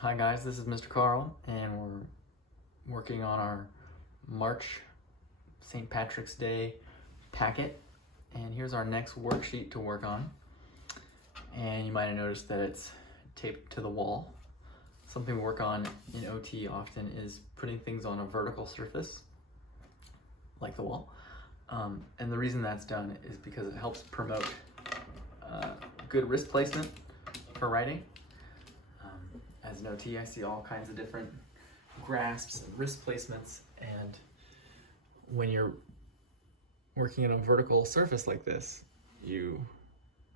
Hi guys, this is Mr. Carl, and we're working on our March St. Patrick's Day packet. And here's our next worksheet to work on. And you might have noticed that it's taped to the wall. Something we work on in OT often is putting things on a vertical surface, like the wall. And the reason that's done is because it helps promote good wrist placement for writing. As an OT, I see all kinds of different grasps and wrist placements, and when you're working on a vertical surface like this, you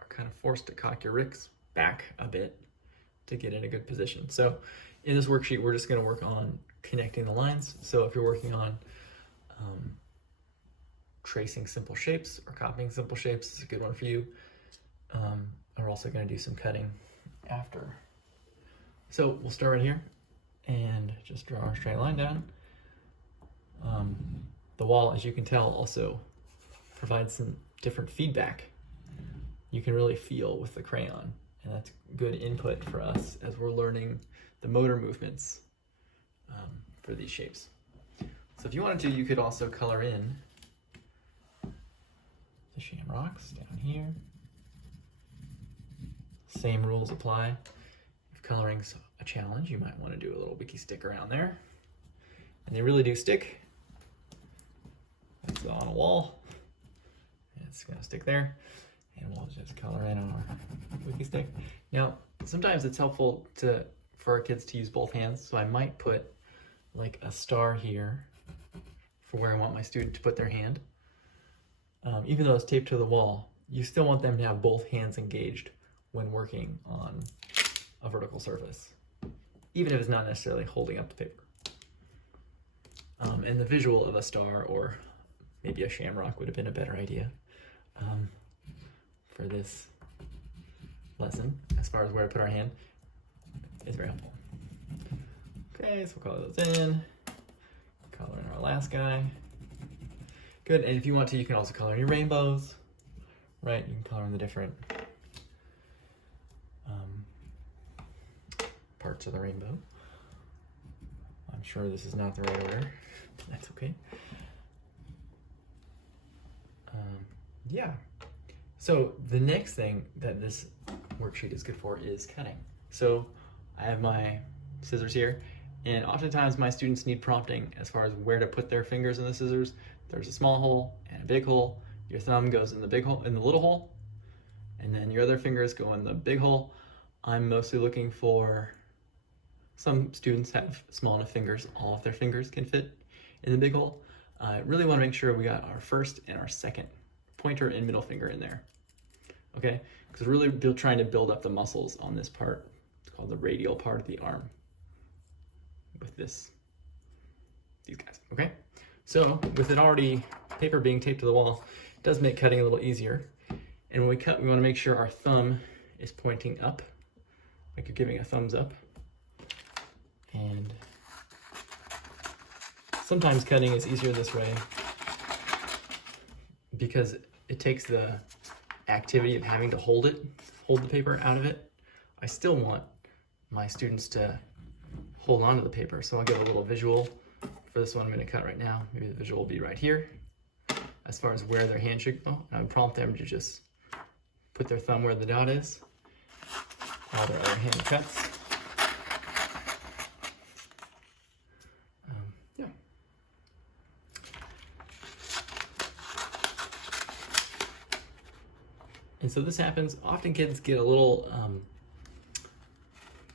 are kind of forced to cock your wrists back a bit to get in a good position. So in this worksheet, we're just going to work on connecting the lines. So if you're working on tracing simple shapes or copying simple shapes, it's a good one for you. We're also going to do some cutting after. So we'll start right here and just draw our straight line down. The wall, as you can tell, also provides some different feedback. You can really feel with the crayon, and that's good input for us as we're learning the motor movements for these shapes. So if you wanted to, you could also color in the shamrocks down here. Same rules apply. If coloring's a challenge, you might want to do a little wiki stick around there. And they really do stick. It's on a wall. It's going to stick there. And we'll just color in on our wiki stick. Now, sometimes it's helpful for our kids to use both hands. So I might put like a star here for where I want my student to put their hand. Even though it's taped to the wall, you still want them to have both hands engaged when working on a vertical surface, even if it's not necessarily holding up the paper. And the visual of a star or maybe a shamrock would have been a better idea for this lesson, as far as where to put our hand is very helpful. Okay, so we'll color those in, color in our last guy. Good, and if you want to, you can also color in your rainbows, right? You can color in the different parts of the rainbow. I'm sure this is not the right order. That's okay. Yeah. So the next thing that this worksheet is good for is cutting. So I have my scissors here, and oftentimes my students need prompting as far as where to put their fingers in the scissors. There's a small hole and a big hole. Your thumb goes in the big hole, in the little hole, and then your other fingers go in the big hole. I'm mostly looking for, some students have small enough fingers, all of their fingers can fit in the big hole. I really want to make sure we got our first and our second pointer and middle finger in there. Okay, because we're really trying to build up the muscles on this part. It's called the radial part of the arm with these guys, okay? So with it already, paper being taped to the wall, it does make cutting a little easier. And when we cut, we want to make sure our thumb is pointing up, like you're giving a thumbs up. And sometimes cutting is easier this way because it takes the activity of having to hold the paper out of it. I still want my students to hold on to the paper, so I'll give a little visual for this one I'm going to cut right now. Maybe the visual will be right here as far as where their hand should go. And I would prompt them to just put their thumb where the dot is while their other hand cuts. Yeah. And so this happens, often kids get a little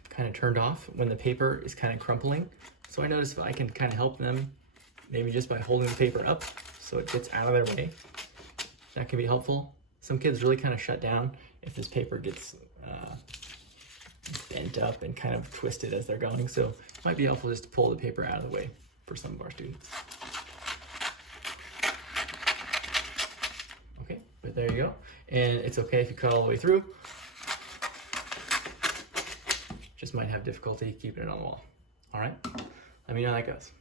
kind of turned off when the paper is kind of crumpling. So I notice if I can kind of help them, maybe just by holding the paper up so it gets out of their way, that can be helpful. Some kids really kind of shut down if this paper gets bent up and kind of twisted as they're going. So it might be helpful just to pull the paper out of the way for some of our students. Okay, but there you go. And it's okay if you cut all the way through. Just might have difficulty keeping it on the wall. All right, let me know how that goes.